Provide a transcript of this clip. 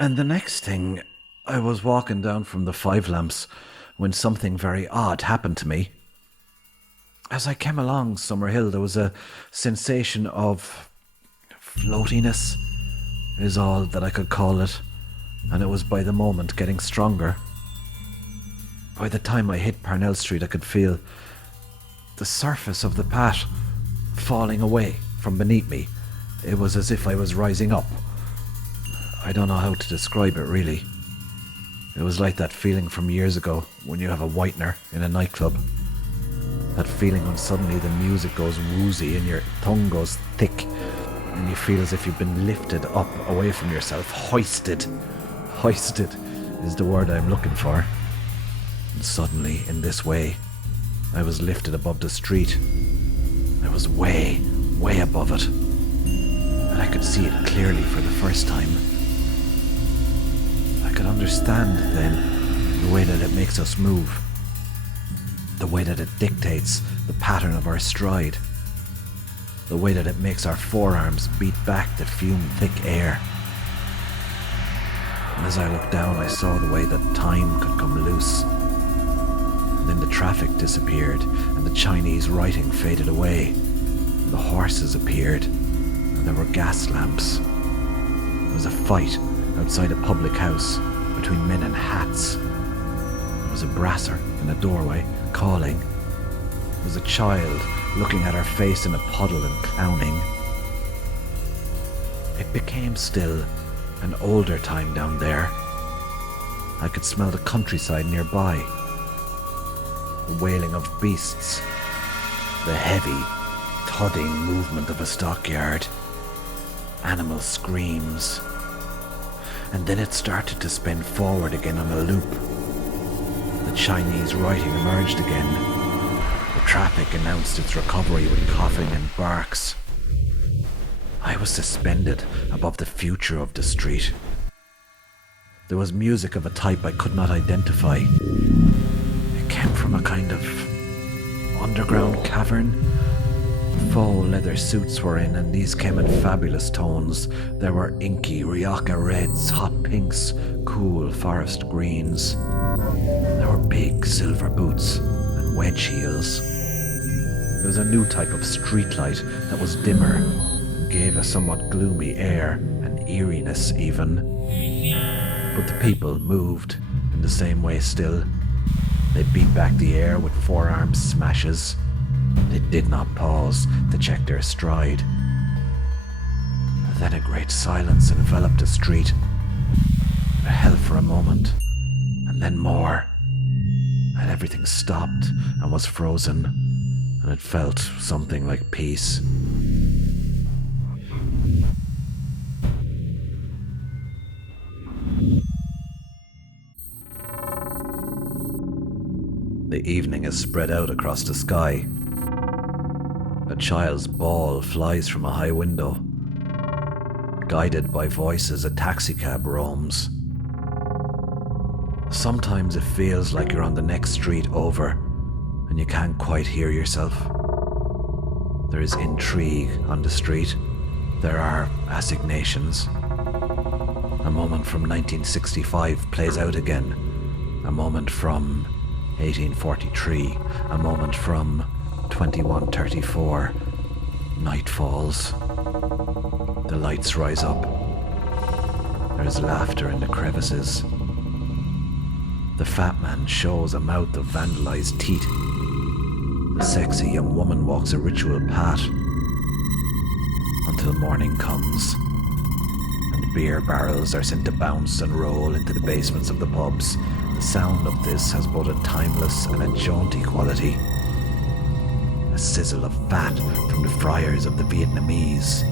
And the next thing, I was walking down from the Five Lamps when something very odd happened to me. As I came along Summerhill, there was a sensation of floatiness, is all that I could call it, and it was by the moment getting stronger. By the time I hit Parnell Street, I could feel the surface of the path falling away from beneath me. It was as if I was rising up. I don't know how to describe it, really. It was like that feeling from years ago when you have a whitener in a nightclub. That feeling when suddenly the music goes woozy and your tongue goes thick and you feel as if you've been lifted up away from yourself. Hoisted. Hoisted is the word I'm looking for. And suddenly, in this way, I was lifted above the street. I was way, way above it. And I could see it clearly for the first time. I could understand then the way that it makes us move. The way that it dictates the pattern of our stride. The way that it makes our forearms beat back the fume-thick air. And as I looked down, I saw the way that time could come loose. And then the traffic disappeared, and the Chinese writing faded away. And the horses appeared, and there were gas lamps. There was a fight outside a public house between men in hats. There was a brasser in a doorway, calling. There was a child looking at her face in a puddle and clowning. It became still an older time down there. I could smell the countryside nearby. The wailing of beasts. The heavy, thudding movement of a stockyard. Animal screams. And then it started to spin forward again on a loop. The Chinese writing emerged again. The traffic announced its recovery with coughing and barks. I was suspended above the future of the street. There was music of a type I could not identify. It came from a kind of underground cavern. Faux leather suits were in, and these came in fabulous tones. There were inky Rioja reds, hot pinks, cool forest greens. There were big silver boots and wedge heels. There was a new type of streetlight that was dimmer and gave a somewhat gloomy air and eeriness even. But the people moved in the same way still. They beat back the air with forearm smashes. They did not pause to check their stride. Then a great silence enveloped the street. It held for a moment, and then more. And everything stopped and was frozen, and it felt something like peace. The evening is spread out across the sky. A child's ball flies from a high window. Guided by voices, a taxicab roams. Sometimes it feels like you're on the next street over, and you can't quite hear yourself. There is intrigue on the street. There are assignations. A moment from 1965 plays out again. A moment from 1843. A moment from 2134. Night falls. The lights rise up. There is laughter in the crevices. The fat man shows a mouth of vandalized teeth. The sexy young woman walks a ritual path until morning comes, and beer barrels are sent to bounce and roll into the basements of the pubs. The sound of this has both a timeless and a jaunty quality. A sizzle of fat from the fryers of the Vietnamese,